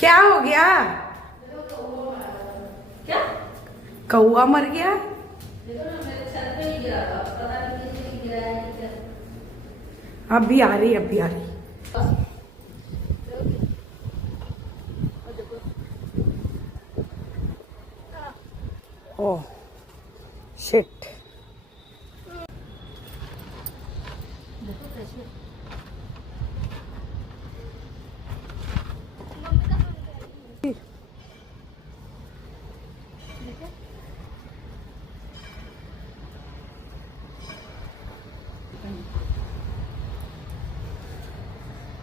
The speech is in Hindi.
क्या हो गया? क्या? कौआ मर गया? देखो ना, मेरे छत पे ही गिरा था, पता नहीं किसने गिराया है क्या। अभी आ रही, अभी आ रही। Oh shit. देखो कैसे